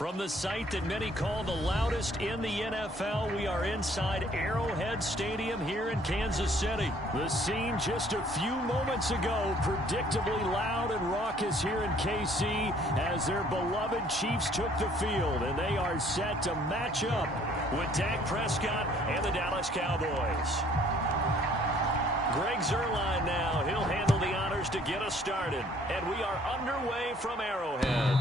From the site that many call the loudest in the NFL, we are inside Arrowhead Stadium here in Kansas City. The scene just a few moments ago, predictably loud and raucous here in KC as their beloved Chiefs took the field, and they are set to match up with Dak Prescott and the Dallas Cowboys. Greg Zuerlein now. He'll handle the honors to get us started, and we are underway from Arrowhead.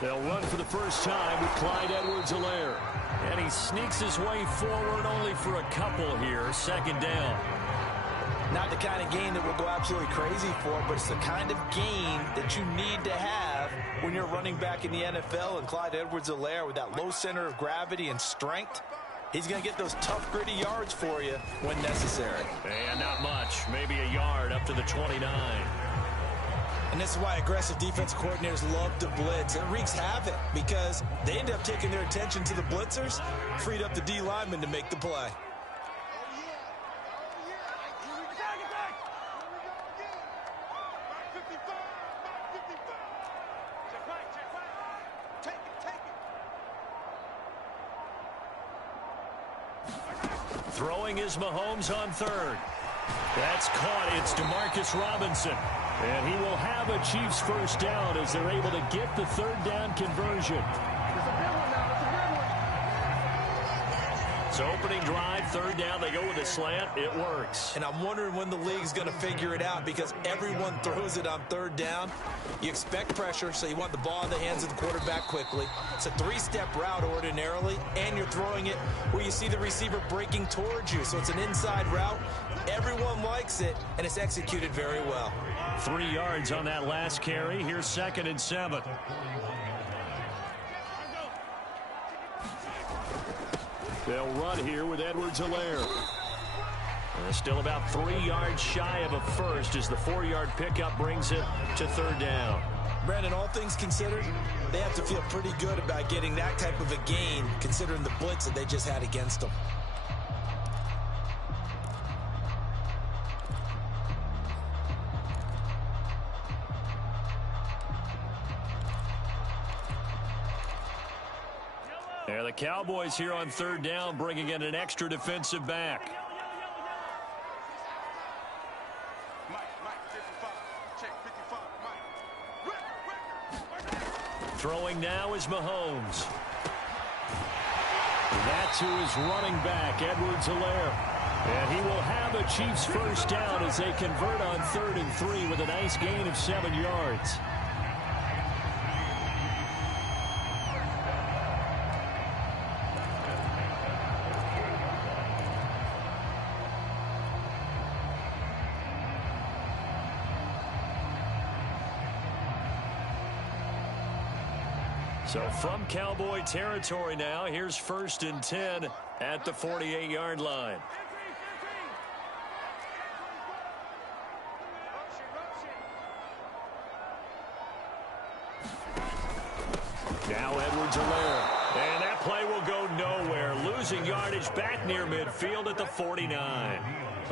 They'll run for the first time with Clyde Edwards-Helaire. And he sneaks his way forward only for a couple here. Second down. Not the kind of game that we'll go absolutely crazy for, but it's the kind of game that you need to have when you're running back in the NFL. And Clyde Edwards-Helaire, with that low center of gravity and strength, he's going to get those tough, gritty yards for you when necessary. And not much. Maybe a yard up to the 29. And this is why aggressive defensive coordinators love to blitz. It wreaks havoc because they end up taking their attention to the blitzers, freed up the D lineman to make the play. Throwing is Mahomes on third. That's caught. It's Demarcus Robinson. And he will have a Chiefs first down as they're able to get the third down conversion. So opening drive, third down, they go with a slant. It works. And I'm wondering when the league's going to figure it out because everyone throws it on third down. You expect pressure, so you want the ball in the hands of the quarterback quickly. It's a three-step route ordinarily, and you're throwing it where you see the receiver breaking towards you. So it's an inside route. Everyone likes it, and it's executed very well. 3 yards on that last carry. Here's 2nd and 7. They'll run here with Edwards-Helaire. Still about 3 yards shy of a first as the 4-yard pickup brings it to third down. Brandon, all things considered, they have to feel pretty good about getting that type of a gain considering the blitz that they just had against them. And the Cowboys here on third down bringing in an extra defensive back. Throwing now is Mahomes. That's who is running back, Edwards-Helaire. And he will have a Chiefs first down as they convert on 3rd and 3 with a nice gain of 7 yards. So from Cowboy territory now, here's 1st and 10 at the 48-yard line. Now Edwards-Helaire. And that play will go nowhere. Losing yardage back near midfield at the 49.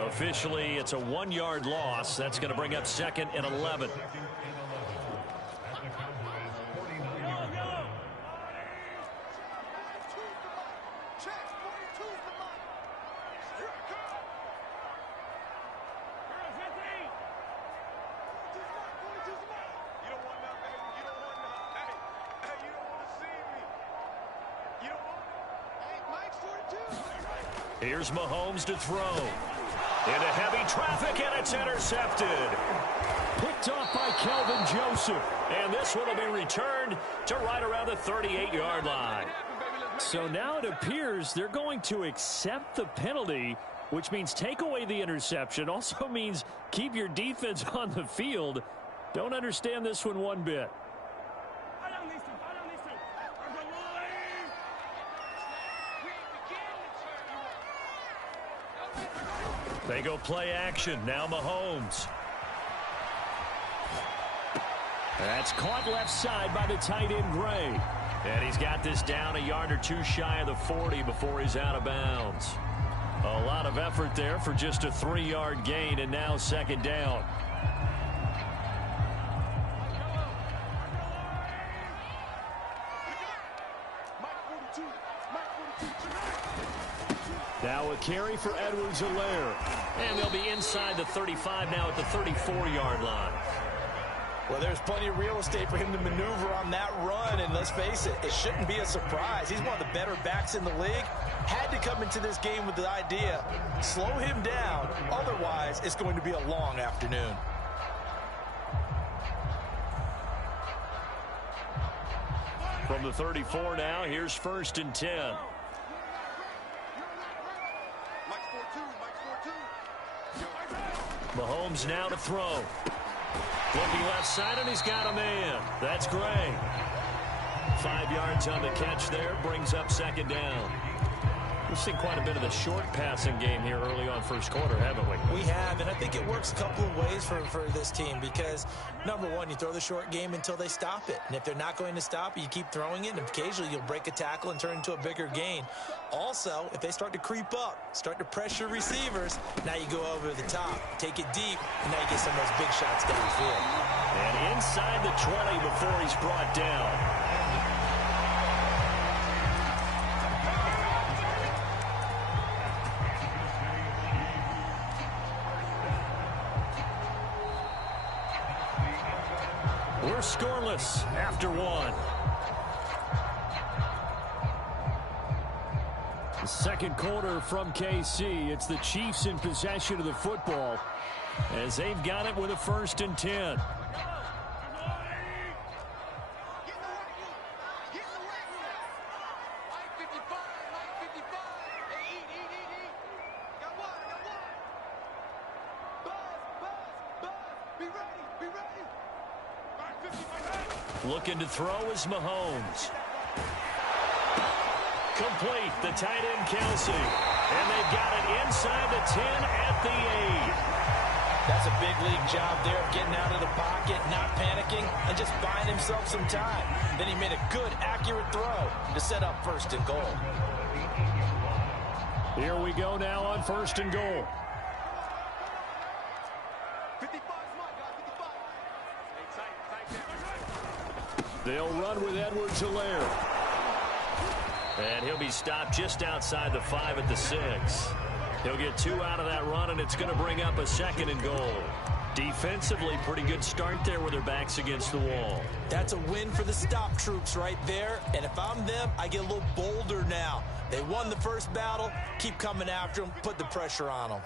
Officially, it's a 1-yard loss. That's going to bring up 2nd and 11. Here's Mahomes to throw. Into heavy traffic, and it's intercepted. Picked off by Kelvin Joseph. And this one will be returned to right around the 38-yard line. So now it appears they're going to accept the penalty which means take away the interception. Also means keep your defense on the field. Don't understand this one bit. They go play action. Now Mahomes. That's caught left side by the tight end Gray. And he's got this down a yard or two shy of the 40 before he's out of bounds. A lot of effort there for just a 3-yard gain, and now second down. Now a carry for Edwards-Helaire. And they'll be inside the 35 now at the 34-yard line. Well, there's plenty of real estate for him to maneuver on that run, and let's face it, it shouldn't be a surprise. He's one of the better backs in the league. Had to come into this game with the idea, slow him down, otherwise it's going to be a long afternoon. From the 34 now, here's 1st and 10. Mahomes now to throw. Looking left side, and he's got a man. That's Gray. 5 yards on the catch there, brings up second down. We've seen quite a bit of the short passing game here early on first quarter, haven't we? We have, and I think it works a couple of ways for this team because, number one, you throw the short game until they stop it. And if they're not going to stop it, you keep throwing it, and occasionally you'll break a tackle and turn into a bigger gain. Also, if they start to creep up, start to pressure receivers, now you go over the top, take it deep, and now you get some of those big shots downfield. And inside the 20 before he's brought down. We're scoreless after one. The second quarter from KC. It's the Chiefs in possession of the football as they've got it with a 1st and 10. Looking to throw is Mahomes. Complete, the tight end Kelsey. And they've got it inside the 10 at the 8. That's a big league job there of getting out of the pocket, not panicking, and just buying himself some time. Then he made a good, accurate throw to set up 1st and goal. Here we go now on 1st and goal. They'll run with Edwards-Helaire. And he'll be stopped just outside the 5 at the 6. He'll get 2 out of that run, and it's going to bring up a 2nd and goal. Defensively, pretty good start there with their backs against the wall. That's a win for the stop troops right there. And if I'm them, I get a little bolder now. They won the first battle. Keep coming after them. Put the pressure on them.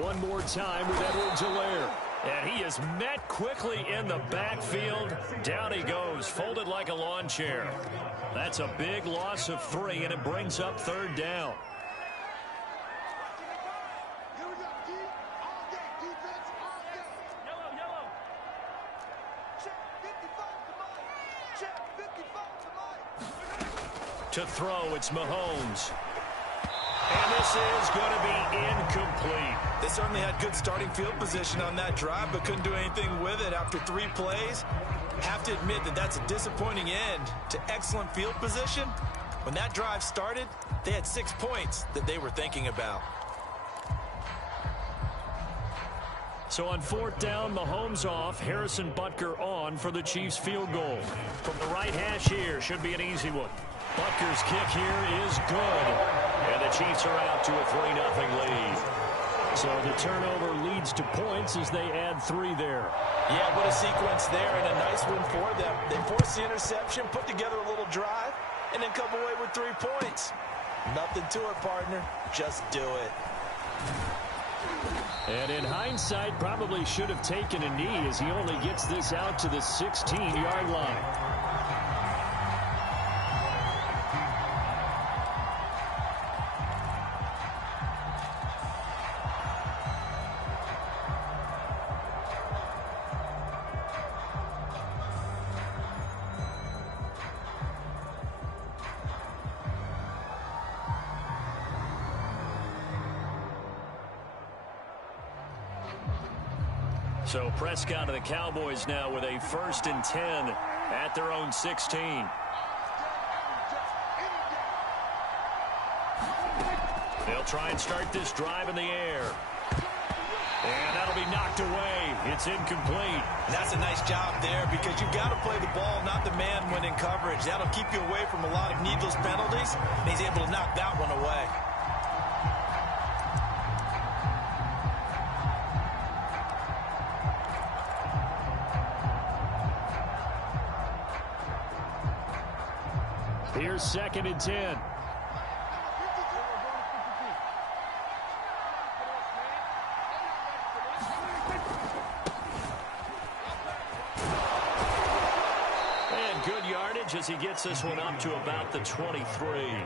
One more time with Edwards-Helaire. And he is met quickly in the backfield. Down he goes, folded like a lawn chair. That's a big loss of 3, and it brings up 3rd down. To throw, it's Mahomes. And this is going to be incomplete. They certainly had good starting field position on that drive, but couldn't do anything with it after 3 plays. Have to admit that that's a disappointing end to excellent field position. When that drive started, they had 6 points that they were thinking about. So on 4th down, Mahomes off, Harrison Butker on for the Chiefs field goal. From the right hash here, should be an easy one. Butker's kick here is good. And the Chiefs are out to a 3-0 lead. So the turnover leads to points as they add 3 there. Yeah, what a sequence there, and a nice one for them. They force the interception, put together a little drive, and then come away with 3 points. Nothing to it, partner. Just do it. And in hindsight, probably should have taken a knee as he only gets this out to the 16-yard line. So Prescott and the Cowboys now with a 1st and 10 at their own 16. They'll try and start this drive in the air. And that'll be knocked away. It's incomplete. That's a nice job there because you've got to play the ball, not the man when in coverage. That'll keep you away from a lot of needless penalties. And he's able to knock that one away. Here's 2nd and 10. And good yardage as he gets this one up to about the 23.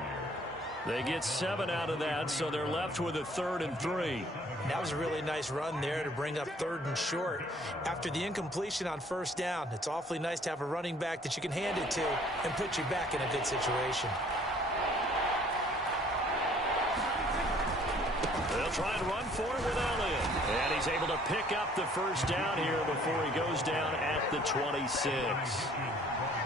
They get 7 out of that, so they're left with a 3rd and 3. That was a really nice run there to bring up 3rd and short. After the incompletion on 1st down, it's awfully nice to have a running back that you can hand it to and put you back in a good situation. They'll try and run for it with Elliott. And he's able to pick up the 1st down here before he goes down at the 26.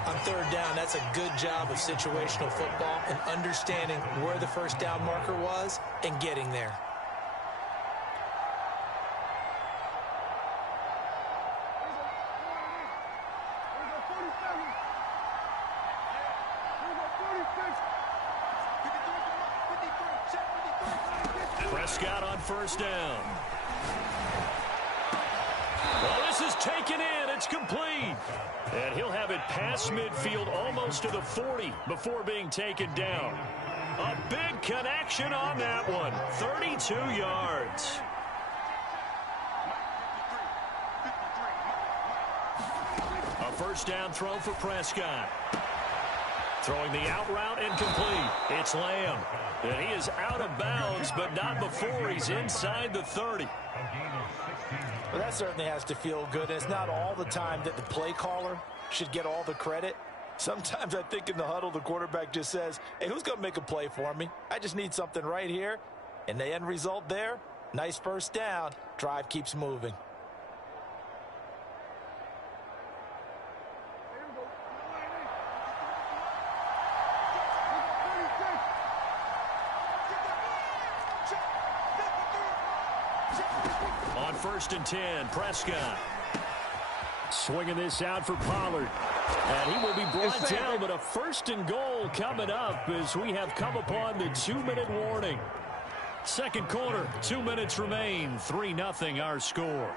On 3rd down, that's a good job of situational football and understanding where the 1st down marker was and getting there. Prescott on 1st down. Well, this is taken in. It's complete. And he'll have it past midfield almost to the 40 before being taken down. A big connection on that one. 32 yards. A 1st down throw for Prescott. Throwing the out route incomplete. It's Lamb. And he is out of bounds, but not before he's inside the 30. Well, that certainly has to feel good. And it's not all the time that the play caller should get all the credit. Sometimes I think in the huddle, the quarterback just says, hey, who's going to make a play for me? I just need something right here. And the end result there, nice 1st down. Drive keeps moving. On 1st and 10, Prescott. Swinging this out for Pollard. And he will be brought down, but a 1st and goal coming up as we have come upon the 2-minute warning. 2nd quarter, 2 minutes remain. 3-0 our score.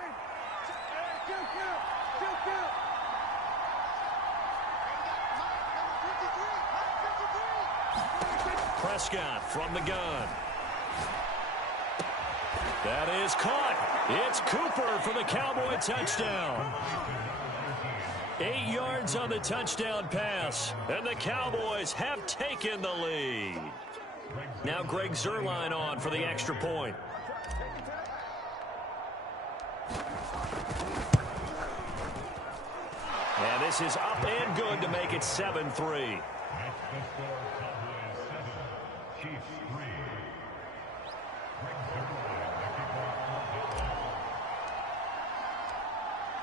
Prescott from the gun. That is caught. It's Cooper for the Cowboy touchdown. 8 yards on the touchdown pass, and the Cowboys have taken the lead. Now Greg Zuerlein on for the extra point. And this is up and good to make it 7-3.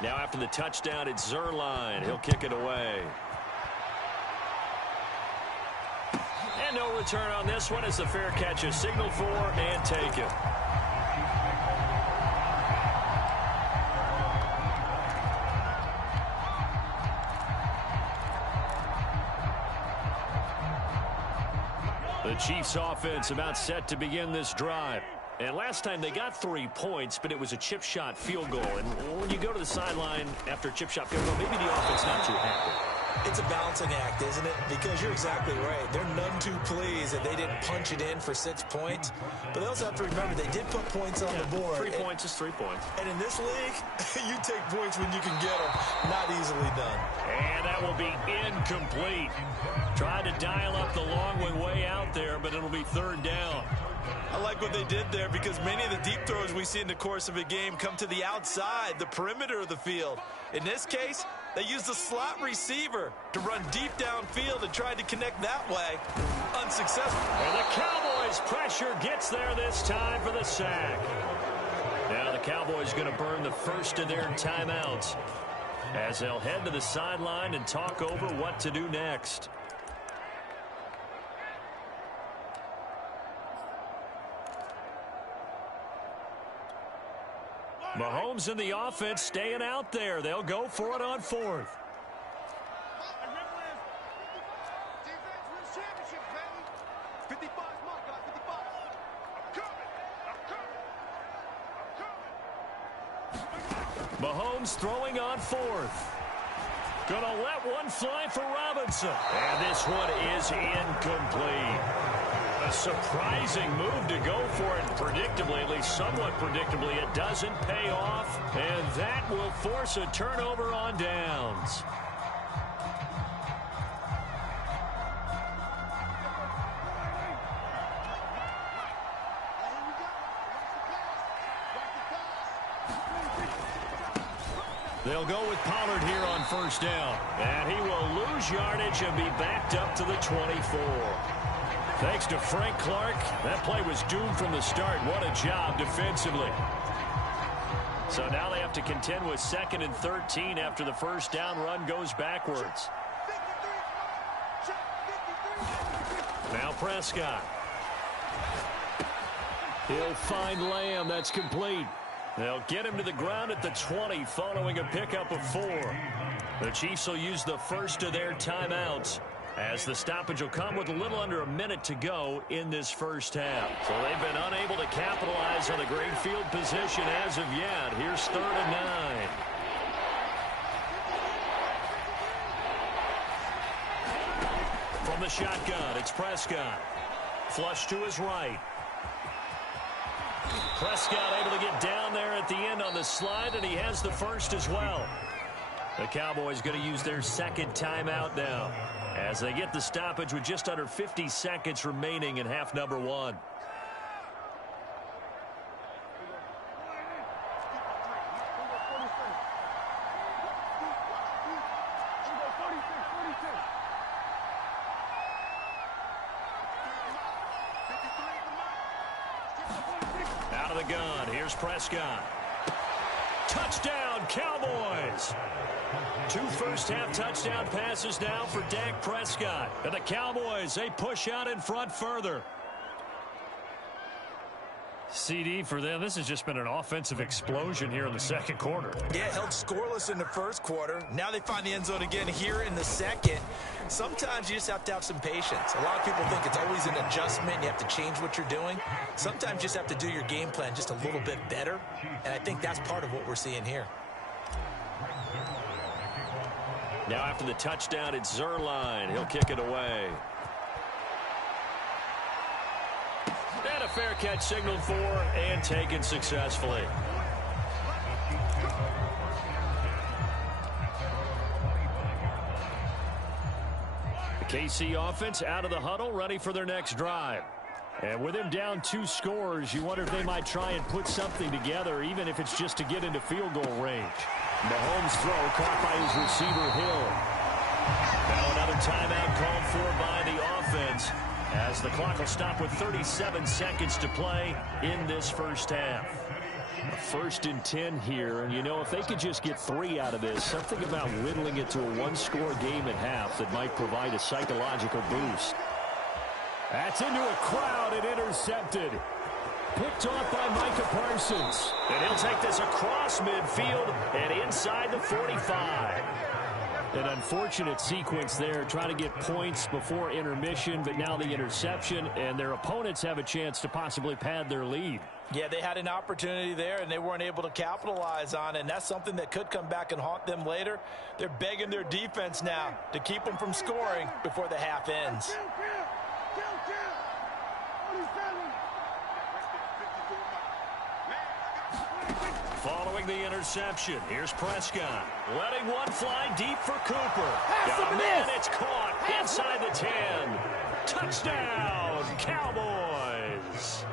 Now after the touchdown, it's Zuerlein. He'll kick it away. And no return on this one as the fair catch is signaled for and taken. The Chiefs offense about set to begin this drive. And last time they got 3 points, but it was a chip shot field goal. And when you go to the sideline after a chip shot field goal, maybe the offense not too happy. It's a balancing act, isn't it? Because you're exactly right. They're none too pleased that they didn't punch it in for 6 points. But they also have to remember they did put points on the board. 3 points is 3 points. And in this league, you take points when you can get them. Not easily done. And that will be incomplete. Tried to dial up the long way out there, but it'll be third down. I like what they did there because many of the deep throws we see in the course of a game come to the outside, the perimeter of the field. In this case, they used the slot receiver to run deep downfield and tried to connect that way. Unsuccessful. And the Cowboys' pressure gets there this time for the sack. Now the Cowboys going to burn the first of their timeouts as they'll head to the sideline and talk over what to do next. Mahomes and the offense staying out there. They'll go for it on fourth. Mahomes throwing on fourth. Gonna let one fly for Robinson. And this one is incomplete. A surprising move to go for it. Predictably, at least somewhat predictably, it doesn't pay off. And that will force a turnover on downs. They'll go with Pollard here on first down. And he will lose yardage and be backed up to the 24. Thanks to Frank Clark, that play was doomed from the start. What a job defensively. So now they have to contend with 2nd and 13 after the first down run goes backwards. Now Prescott. He'll find Lamb. That's complete. They'll get him to the ground at the 20 following a pickup of 4. The Chiefs will use the first of their timeouts, as the stoppage will come with a little under a minute to go in this first half. So they've been unable to capitalize on the great field position as of yet. Here's 3rd and 9. From the shotgun, it's Prescott. Flush to his right. Prescott able to get down there at the end on the slide, and he has the first as well. The Cowboys going to use their 2nd timeout now, as they get the stoppage with just under 50 seconds remaining in half number 1. Out of the gun, here's Prescott. Touchdown, Cowboys! 2 first-half touchdown passes now for Dak Prescott. And the Cowboys, they push out in front further. CD for them, this has just been an offensive explosion here in the second quarter. Yeah, held scoreless in the first quarter. Now they find the end zone again here in the second. Sometimes you just have to have some patience. A lot of people think it's always an adjustment. You have to change what you're doing. Sometimes you just have to do your game plan just a little bit better. And I think that's part of what we're seeing here. Now after the touchdown, it's Zerline. He'll kick it away. And a fair catch signaled for and taken successfully. The KC offense out of the huddle, ready for their next drive. And with him down 2 scores, you wonder if they might try and put something together, even if it's just to get into field goal range. Mahomes' throw caught by his receiver, Hill. Now another timeout called for by the offense, as the clock will stop with 37 seconds to play in this first half. A 1st and 10 here, and you know, if they could just get 3 out of this, something about whittling it to a 1-score game at half that might provide a psychological boost. That's into a crowd and intercepted. Picked off by Micah Parsons. And he'll take this across midfield and inside the 45. An unfortunate sequence there, trying to get points before intermission, but now the interception, and their opponents have a chance to possibly pad their lead. Yeah, they had an opportunity there, and they weren't able to capitalize on it, and that's something that could come back and haunt them later. They're begging their defense now to keep them from scoring before the half ends. Following the interception, here's Prescott. Letting one fly deep for Cooper. And it's caught inside the 10. Touchdown, Cowboys.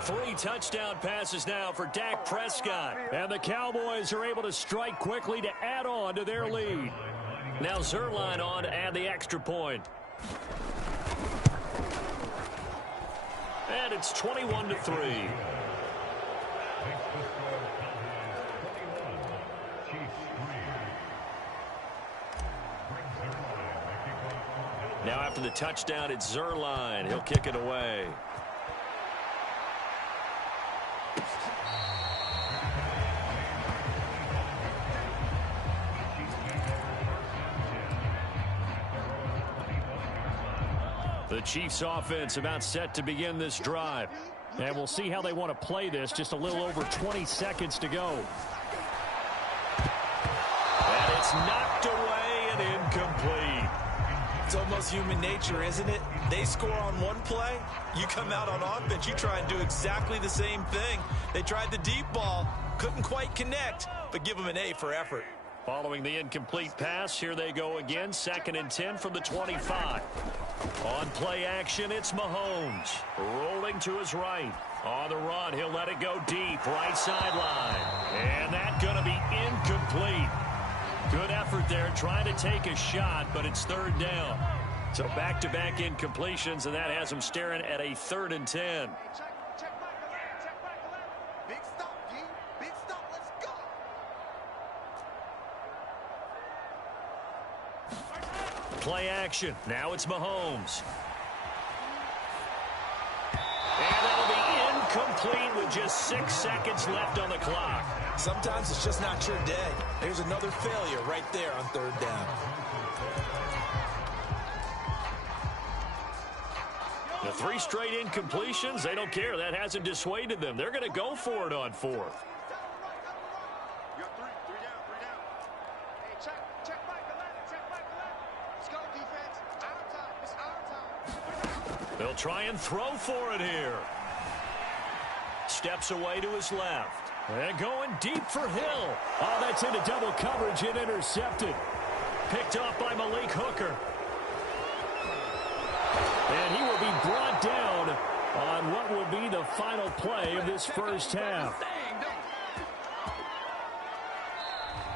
3 touchdown passes now for Dak Prescott. And the Cowboys are able to strike quickly to add on to their lead. Now Zerline on to add the extra point. And it's 21-3. Now after the touchdown, it's Zerline. He'll kick it away. The Chiefs offense about set to begin this drive. And we'll see how they want to play this. Just a little over 20 seconds to go. And it's knocked away and incomplete. It's almost human nature, isn't it? They score on one play, you come out on offense, you try and do exactly the same thing. They tried the deep ball, couldn't quite connect, but give them an A for effort. Following the incomplete pass, here they go again, 2nd and 10 from the 25. On play action, it's Mahomes. Rolling to his right. On the run, he'll let it go deep, right sideline. And that's going to be incomplete. Good effort there, trying to take a shot, but it's 3rd down. So back-to-back incompletions, and that has him staring at a 3rd and 10. Play action. Now it's Mahomes. And that'll be incomplete with just 6 seconds left on the clock. Sometimes it's just not your day. There's another failure right there on 3rd down. The 3 straight incompletions, they don't care. That hasn't dissuaded them. They're going to go for it on 4th. They'll try and throw for it here. Steps away to his left. And going deep for Hill. Oh, that's into double coverage and intercepted. Picked off by Malik Hooker. And he will be brought down on what will be the final play of this first half.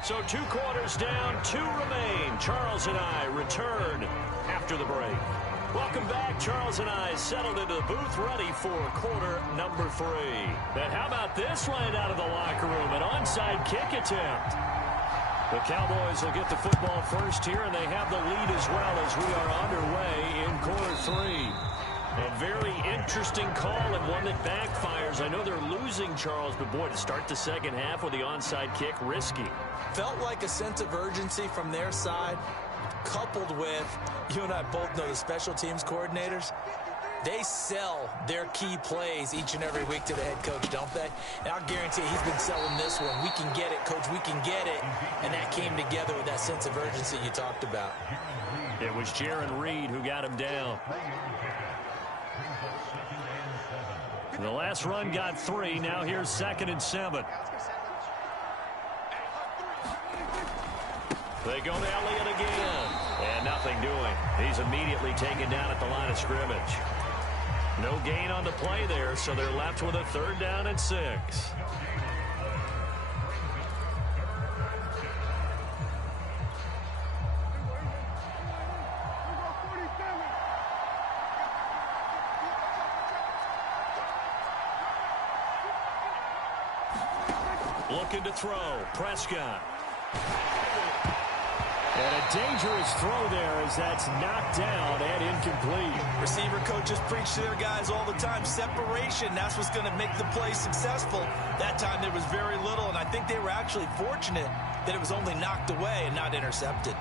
So 2 quarters down, 2 remain. Charles and I return after the break. Welcome back. Charles and I settled into the booth ready for quarter number 3. And how about this right out of the locker room? An onside kick attempt. The Cowboys will get the football first here, and they have the lead as well as we are underway in quarter 3. A very interesting call and one that backfires. I know they're losing, Charles, but boy, to start the second half with the onside kick, risky. Felt like a sense of urgency from their side, coupled with, you and I both know the special teams coordinators, they sell their key plays each and every week to the head coach, don't they? And I'll guarantee he's been selling this one. We can get it, coach, we can get it. And that came together with that sense of urgency you talked about. It was Jaron Reed who got him down. The last run got 3. Now here's 2nd and 7. They go to Elliott again. And nothing doing. He's immediately taken down at the line of scrimmage. No gain on the play there, so they're left with a 3rd down and 6. Looking to throw. Prescott. And a dangerous throw there as that's knocked down and incomplete. Receiver coaches preach to their guys all the time. Separation, that's what's going to make the play successful. That time there was very little, and I think they were actually fortunate that it was only knocked away and not intercepted.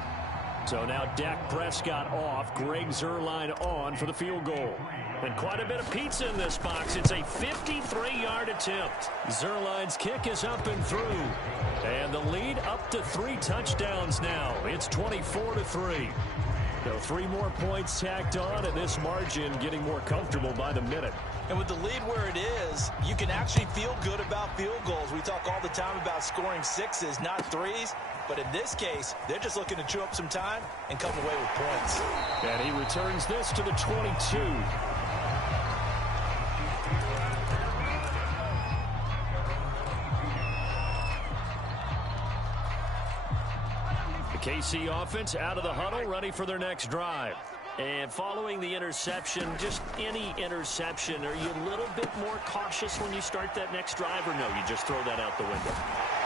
So now Dak Prescott off, Greg Zuerlein on for the field goal. And quite a bit of pizza in this box. It's a 53-yard attempt. Zuerlein's kick is up and through. And the lead up to 3 touchdowns now. It's 24-3. So 3 more points tacked on, and this margin getting more comfortable by the minute. And with the lead where it is, you can actually feel good about field goals. We talk all the time about scoring 6s, not 3s. But in this case, they're just looking to chew up some time and come away with points. And he returns this to the 22. The KC offense out of the huddle, ready for their next drive. And following the interception, just any interception, are you a little bit more cautious when you start that next drive, or no, you just throw that out the window?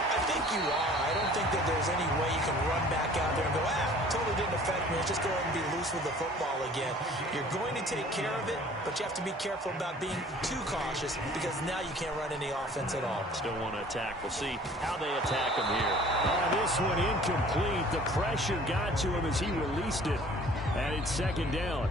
I think you are. I don't think that there's any way you can run back out there and go, totally didn't affect me. Let's just go ahead and be loose with the football again. You're going to take care of it, but you have to be careful about being too cautious because now you can't run any offense at all. Still want to attack. We'll see how they attack him here. This one incomplete. The pressure got to him as he released it. And it's second down.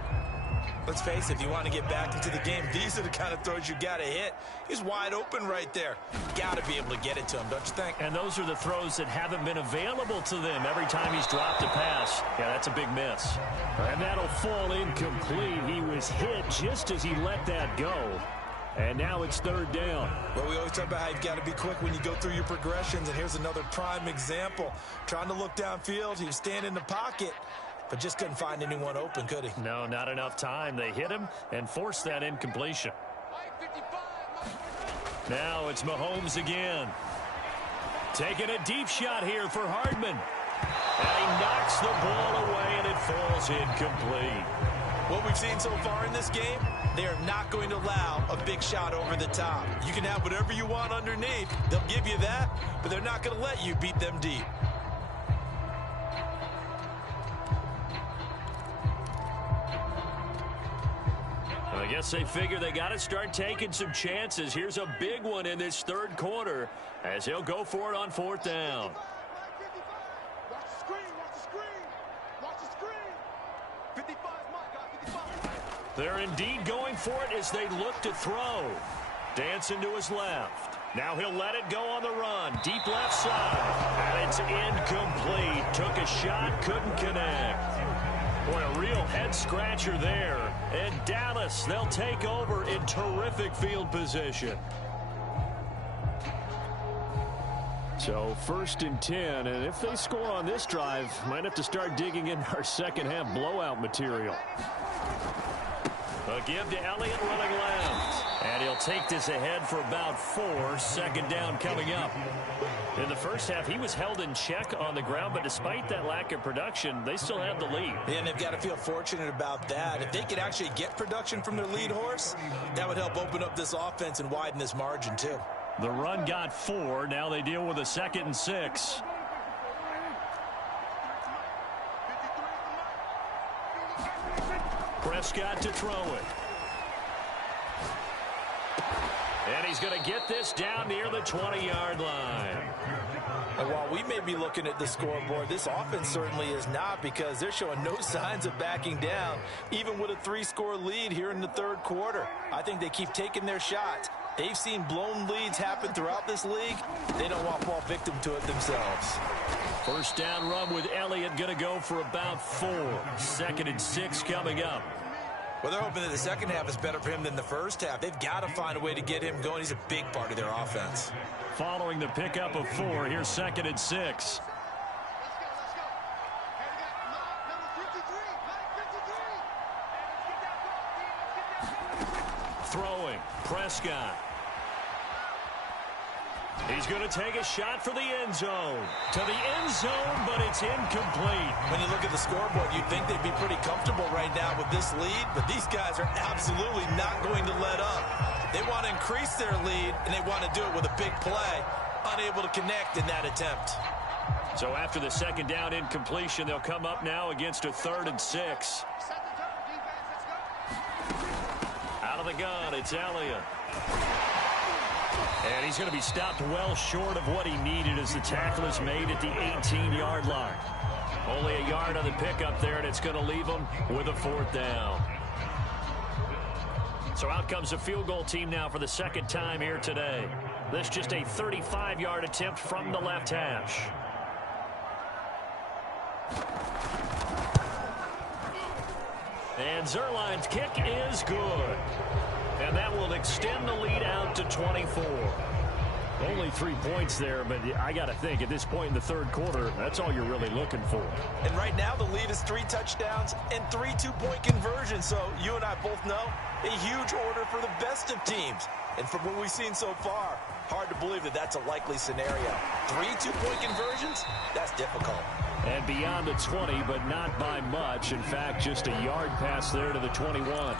Let's face it, if you want to get back into the game, these are the kind of throws you got to hit. He's wide open right there. Got to be able to get it to him, don't you think? And those are the throws that haven't been available to them every time he's dropped a pass. Yeah, that's a big miss. And that'll fall incomplete. He was hit just as he let that go. And now it's third down. Well, we always talk about how you've got to be quick when you go through your progressions. And here's another prime example. Trying to look downfield. He was standing in the pocket, but just couldn't find anyone open, could he? No, not enough time. They hit him and forced that incompletion. Now it's Mahomes again. Taking a deep shot here for Hardman. And he knocks the ball away, and it falls incomplete. What we've seen so far in this game, they are not going to allow a big shot over the top. You can have whatever you want underneath. They'll give you that, but they're not going to let you beat them deep. I guess they figure they got to start taking some chances. Here's a big one in this third quarter as he'll go for it on fourth down. They're indeed going for it as they look to throw. Dancing to his left. Now he'll let it go on the run. Deep left side. And it's incomplete. Took a shot, couldn't connect. Boy, a real head-scratcher there. And Dallas, they'll take over in terrific field position. So 1st and 10, and if they score on this drive, might have to start digging in our second-half blowout material. A give to Elliott running left. And he'll take this ahead for about 4. Second down coming up. In the first half, he was held in check on the ground, but despite that lack of production, they still have the lead. Yeah, and they've got to feel fortunate about that. If they could actually get production from their lead horse, that would help open up this offense and widen this margin too. The run got 4. Now they deal with a 2nd and 6. Prescott to throw it. And he's going to get this down near the 20-yard line. And while we may be looking at the scoreboard, this offense certainly is not, because they're showing no signs of backing down, even with a 3-score lead here in the third quarter. I think they keep taking their shots. They've seen blown leads happen throughout this league. They don't want to fall victim to it themselves. First down run with Elliott, going to go for about 4. 2nd and 6 coming up. Well, they're hoping that the second half is better for him than the first half. They've got to find a way to get him going. He's a big part of their offense. Following the pickup of 4, here's 2nd and 6. Throwing, Prescott. He's going to take a shot for the end zone. To the end zone, but it's incomplete. When you look at the scoreboard, you'd think they'd be pretty comfortable right now with this lead, but these guys are absolutely not going to let up. They want to increase their lead, and they want to do it with a big play. Unable to connect in that attempt. So after the second down incompletion, they'll come up now against a 3rd and 6. Out of the gun, it's Elliott. And he's going to be stopped well short of what he needed as the tackle is made at the 18-yard line. Only a yard on the pickup there, and it's going to leave them with a 4th down. So out comes a field goal team now for the second time here today. This just a 35-yard attempt from the left hash. And Zerline's kick is good. And that will extend the lead out to 24. Only 3 points there, but I got to think at this point in the third quarter, that's all you're really looking for. And right now the lead is 3 touchdowns and 3 two-point conversions. So you and I both know a huge order for the best of teams. And from what we've seen so far, hard to believe that that's a likely scenario. 3 two-point conversions? That's difficult. And beyond the 20, but not by much. In fact, just a yard pass there to the 21.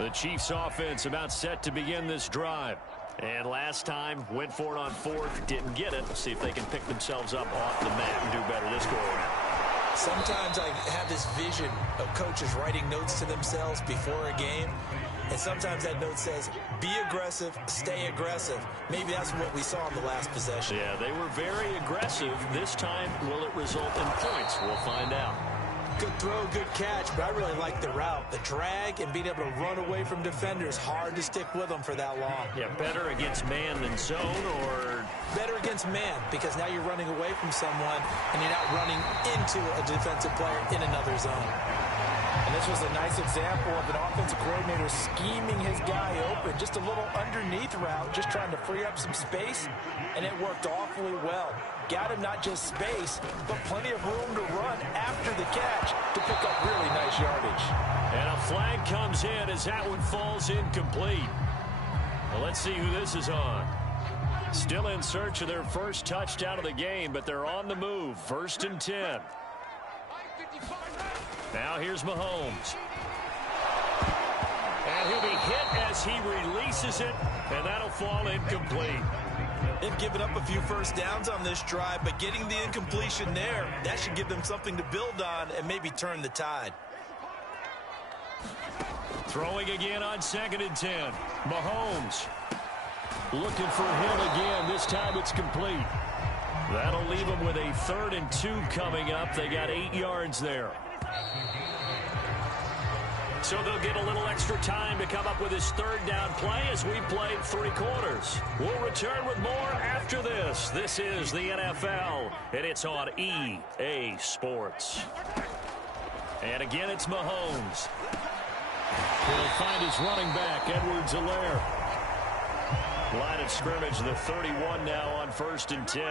The Chiefs offense about set to begin this drive. And last time, went for it on 4th, didn't get it. Let's see if they can pick themselves up off the mat and do better this go around. Sometimes I have this vision of coaches writing notes to themselves before a game. And sometimes that note says, be aggressive, stay aggressive. Maybe that's what we saw in the last possession. Yeah, they were very aggressive. This time, will it result in points? We'll find out. Good throw, good catch, but I really like the route. The drag and being able to run away from defenders, hard to stick with them for that long. Yeah, better against man than zone, or better against man, because now you're running away from someone and you're not running into a defensive player in another zone. And this was a nice example of an offensive coordinator scheming his guy open. Just a little underneath route, just trying to free up some space, and it worked awfully well. Got him not just space, but plenty of room to run after the catch to pick up really nice yardage. And a flag comes in as that one falls incomplete. Well, let's see who this is on. Still in search of their first touchdown of the game, but they're on the move. 1st and 10. Now here's Mahomes. And he'll be hit as he releases it, and that'll fall incomplete. They've given up a few first downs on this drive, but getting the incompletion there, that should give them something to build on and maybe turn the tide. Throwing again on 2nd and 10. Mahomes looking for him again. This time it's complete. That'll leave them with a 3rd and 2 coming up. They got 8 yards there. So they'll get a little extra time to come up with his 3rd down play as we played 3 quarters. We'll return with more after this. This is the NFL, and it's on EA Sports. And again, it's Mahomes. He'll find his running back, Edwards-Helaire. Line of scrimmage, the 31 now on 1st and 10.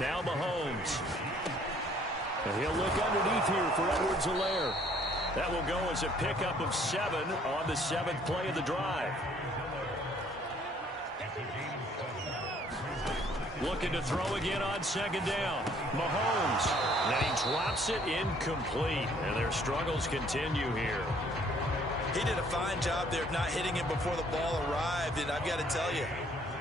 Now Mahomes. And he'll look underneath here for Edwards-Helaire. That will go as a pickup of 7 on the 7th play of the drive. Looking to throw again on 2nd down. Mahomes. And he drops it incomplete. And their struggles continue here. He did a fine job there of not hitting him before the ball arrived. And I've got to tell you,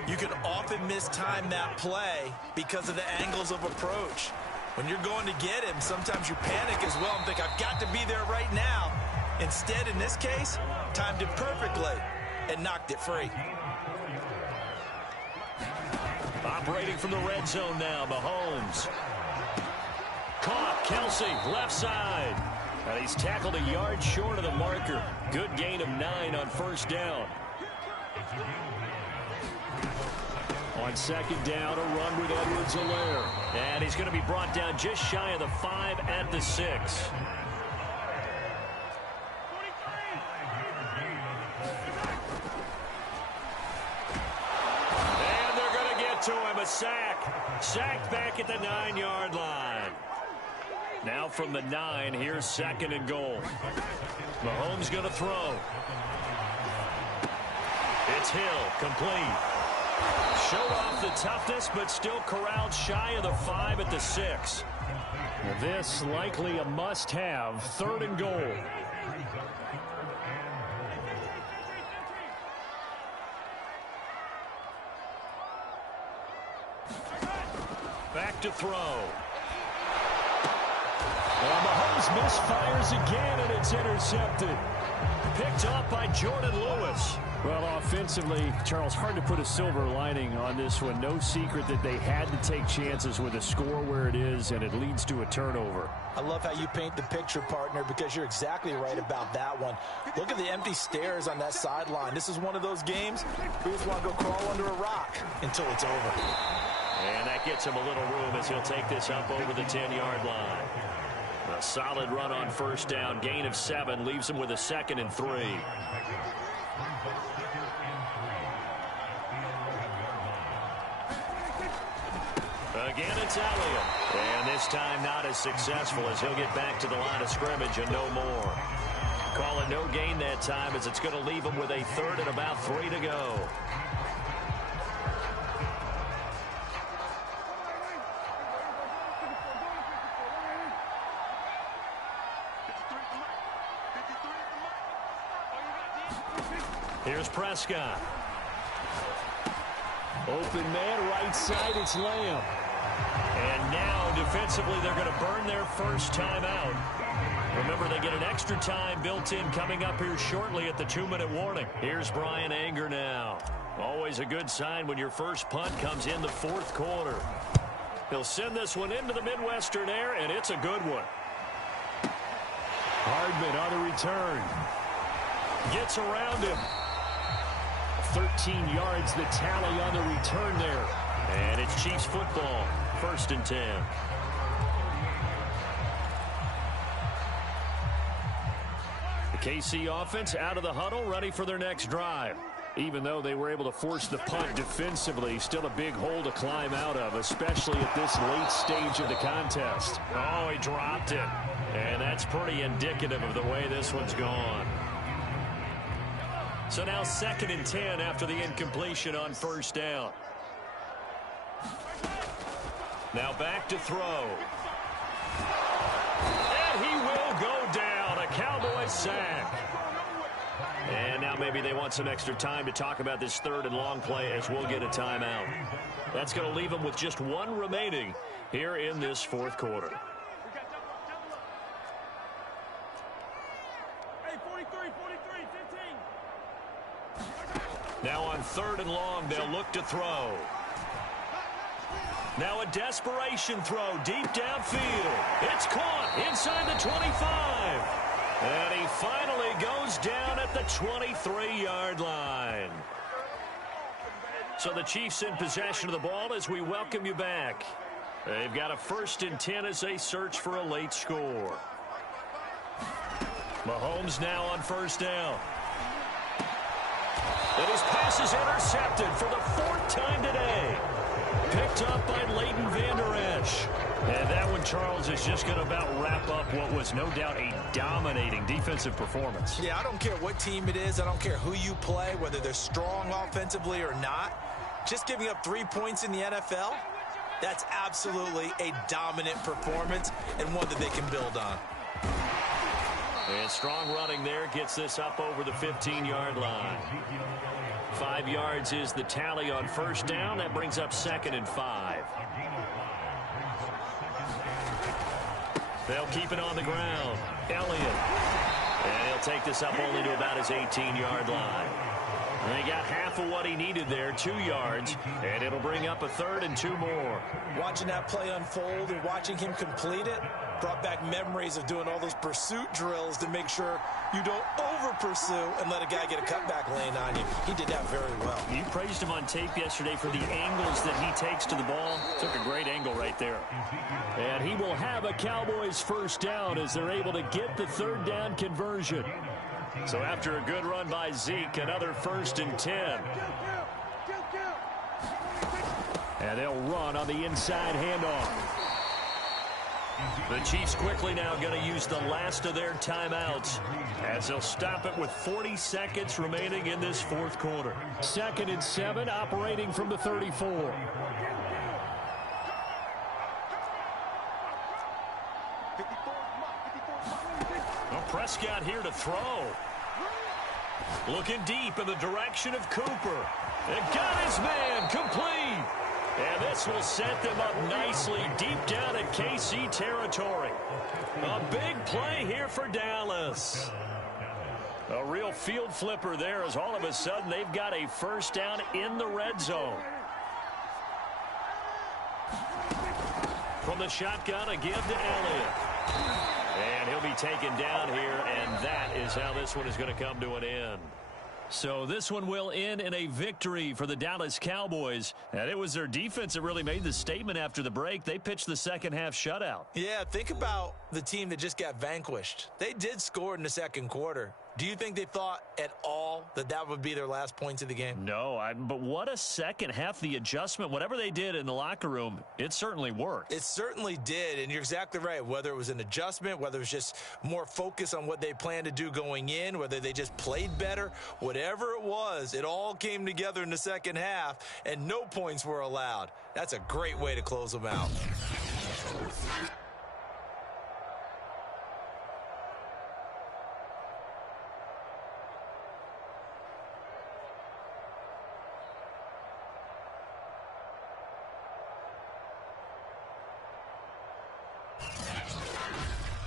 you can often mistime that play because of the angles of approach. When you're going to get him, sometimes you panic as well and think, I've got to be there right now. Instead, in this case, timed it perfectly and knocked it free. Operating from the red zone now, Mahomes. Caught, Kelsey, left side. And he's tackled a yard short of the marker. Good gain of 9 on 1st down. On 2nd down, a run with Edwards-Helaire. And he's going to be brought down just shy of the 5 at the 6. And they're going to get to him. A sack. Sacked back at the 9-yard line. Now from the 9, here's 2nd and goal. Mahomes going to throw. It's Hill, complete. Showed off the toughness, but still corralled shy of the 5 at the 6. This likely a must-have, 3rd and goal. Back to throw. Mahomes misfires again, and it's intercepted. Picked up by Jordan Lewis. Well, offensively, Charles, hard to put a silver lining on this one. No secret that they had to take chances with a score where it is, and it leads to a turnover. I love how you paint the picture, partner, because you're exactly right about that one. Look at the empty stares on that sideline. This is one of those games where you just want to go crawl under a rock until it's over. And that gets him a little room as he'll take this up over the 10-yard line. A solid run on first down. Gain of 7 leaves him with a 2nd and 3. Again, it's Elliott. And this time not as successful as he'll get back to the line of scrimmage and no more. Call it no gain that time as it's going to leave him with a 3rd and about 3 to go. Here's Prescott. Open man, right side, it's Lamb. And now, defensively, they're going to burn their first timeout. Remember, they get an extra time built in coming up here shortly at the 2-minute warning. Here's Brian Anger now. Always a good sign when your first punt comes in the 4th quarter. He'll send this one into the Midwestern air, and it's a good one. Hardman on the return. Gets around him. 13 yards, the tally on the return there. And it's Chiefs football, 1st and 10. The KC offense out of the huddle, ready for their next drive. Even though they were able to force the punt defensively, still a big hole to climb out of, especially at this late stage of the contest. Oh, he dropped it. And that's pretty indicative of the way this one's gone. So now 2nd and 10 after the incompletion on first down. Now back to throw. And he will go down. A Cowboy sack. And now maybe they want some extra time to talk about this 3rd and long play as we'll get a timeout. That's going to leave them with just 1 remaining here in this 4th quarter. Now on 3rd and long, they'll look to throw. Now a desperation throw deep downfield. It's caught inside the 25. And he finally goes down at the 23-yard line. So the Chiefs in possession of the ball as we welcome you back. They've got a 1st and 10 as they search for a late score. Mahomes now on first down. And his pass is intercepted for the 4th time today. Picked up by Leighton Vander Esch. And that one, Charles, is just going to about wrap up what was no doubt a dominating defensive performance. Yeah, I don't care what team it is. I don't care who you play, whether they're strong offensively or not. Just giving up 3 points in the NFL, that's absolutely a dominant performance and one that they can build on. And strong running there gets this up over the 15-yard line. 5 yards is the tally on first down. That brings up 2nd and 5. They'll keep it on the ground. Elliott. And he'll take this up only to about his 18-yard line. And he got half of what he needed there, 2 yards, and it'll bring up a 3rd and 2 more. Watching that play unfold and watching him complete it brought back memories of doing all those pursuit drills to make sure you don't over-pursue and let a guy get a cutback lane on you. He did that very well. You praised him on tape yesterday for the angles that he takes to the ball. Took a great angle right there. And he will have a Cowboys first down as they're able to get the 3rd down conversion. So after a good run by Zeke, another 1st and 10. And they'll run on the inside handoff. The Chiefs quickly now going to use the last of their timeouts as they'll stop it with 40 seconds remaining in this 4th quarter. 2nd and 7 operating from the 34. Well, Prescott here to throw. Looking deep in the direction of Cooper. And got his man complete. And this will set them up nicely deep down in KC territory. A big play here for Dallas. A real field flipper there as all of a sudden they've got a first down in the red zone. From the shotgun, a give to Elliott. And he'll be taken down here, and that is how this one is going to come to an end. So this one will end in a victory for the Dallas Cowboys. And it was their defense that really made the statement after the break. They pitched the second half shutout. Yeah, think about the team that just got vanquished. They did score in the second quarter. Do you think they thought at all that that would be their last points of the game? No, but what a second half. The adjustment, whatever they did in the locker room, it certainly worked. It certainly did, and you're exactly right. Whether it was an adjustment, whether it was just more focus on what they planned to do going in, whether they just played better, whatever it was, it all came together in the second half, and no points were allowed. That's a great way to close them out.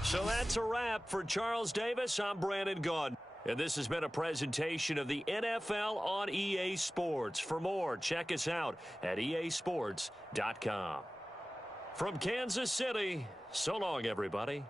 So that's a wrap for Charles Davis. I'm Brandon Gaudin. And this has been a presentation of the NFL on EA Sports. For more, check us out at easports.com. From Kansas City, so long, everybody.